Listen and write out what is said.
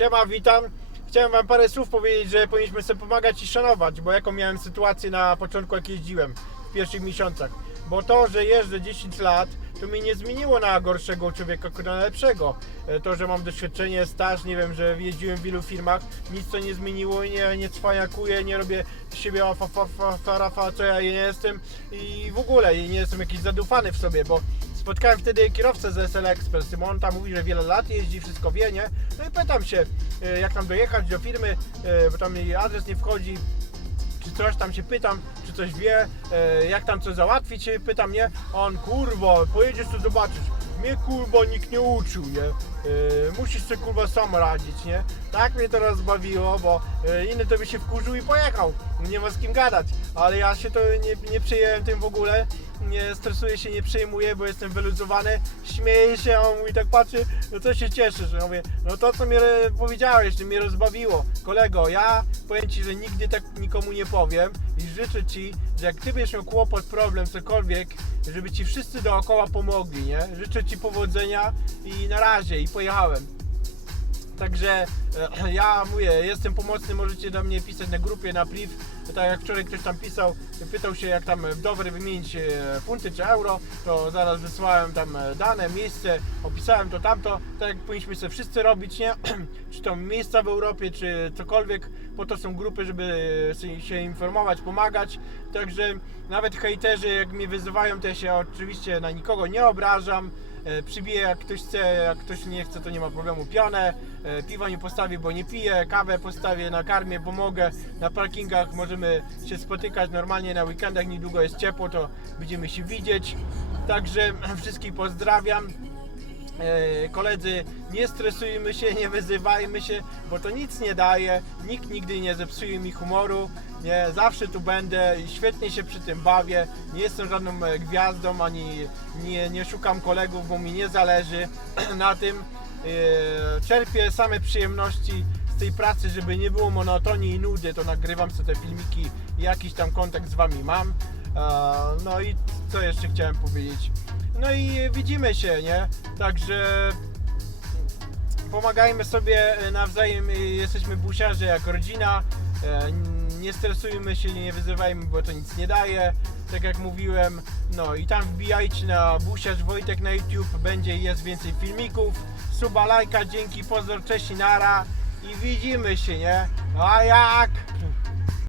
Siema, witam. Chciałem wam parę słów powiedzieć, że powinniśmy sobie pomagać i szanować, bo jaką miałem sytuację na początku jak jeździłem w pierwszych miesiącach. Bo to, że jeżdżę 10 lat, to mi nie zmieniło na gorszego człowieka, tylko na lepszego. E, To, że mam doświadczenie, staż, nie wiem, że jeździłem w wielu firmach, nic to nie zmieniło, nie, nie cwaniakuję, nie robię siebie fa, fa, fa, farafa, co ja nie jestem i w ogóle nie jestem jakiś zadufany w sobie, bo spotkałem wtedy kierowcę z SL Express, on tam mówi, że wiele lat jeździ, wszystko wie, nie? No i pytam się, e, jak tam dojechać do firmy, e, bo tam jej adres nie wchodzi, czy coś tam się pytam, czy coś wie, e, jak tam co załatwić, się pytam, nie? A on, kurwa, pojedziesz tu zobaczyć. Mnie kurwa nikt nie uczył, nie? Musisz sobie kurwa sam radzić, nie? Tak mnie to rozbawiło, bo inny to by się wkurzył i pojechał. Nie ma z kim gadać, ale ja się to nie, nie przejęłem tym w ogóle. Nie stresuję się, nie przejmuję, bo jestem wyluzowany. Śmieję się, a on mówi tak patrzy, no co się cieszysz? Ja mówię, no to co mi powiedziałeś, to mnie rozbawiło. Kolego, ja powiem Ci, że nigdy tak nikomu nie powiem i życzę Ci, że jak Ty będziesz miał kłopot, problem, cokolwiek, żeby Ci wszyscy dookoła pomogli, nie? Życzę Ci powodzenia i na razie i pojechałem. Także e, ja mówię, jestem pomocny, możecie do mnie pisać na grupie, na priv. Tak jak wczoraj ktoś tam pisał, pytał się jak tam w Dover wymienić e, funty czy euro, to zaraz wysłałem tam e, dane, miejsce, opisałem to tamto, tak jak powinniśmy sobie wszyscy robić, nie? czy to miejsca w Europie, czy cokolwiek, po to są grupy, żeby się informować, pomagać. Także nawet hejterzy jak mnie wyzywają, to ja się oczywiście na nikogo nie obrażam. E, Przybiję jak ktoś chce, jak ktoś nie chce, to nie ma problemu. Pionę, e, piwa nie postawię, bo nie piję, kawę postawię na karmie, pomogę. Na parkingach możemy się spotykać normalnie na weekendach, niedługo jest ciepło, to będziemy się widzieć. Także wszystkich pozdrawiam. E, koledzy, nie stresujmy się, nie wyzywajmy się, bo to nic nie daje. Nikt nigdy nie zepsuje mi humoru. Nie, zawsze tu będę i świetnie się przy tym bawię. Nie jestem żadną e, gwiazdą, ani nie, nie szukam kolegów, bo mi nie zależy na tym. E, czerpię same przyjemności z tej pracy, żeby nie było monotonii i nudy, to nagrywam sobie te filmiki jakiś tam kontakt z wami mam. No i co jeszcze chciałem powiedzieć? No i widzimy się, nie? Także pomagajmy sobie nawzajem, jesteśmy busiarze jak rodzina. E, Nie stresujmy się, nie wyzywajmy, bo to nic nie daje. Tak jak mówiłem, no i tam wbijajcie na busiarz Wojtek na YouTube, będzie i jest więcej filmików. Suba, lajka, dzięki, pozdro, cześć nara. I widzimy się, nie? A jak?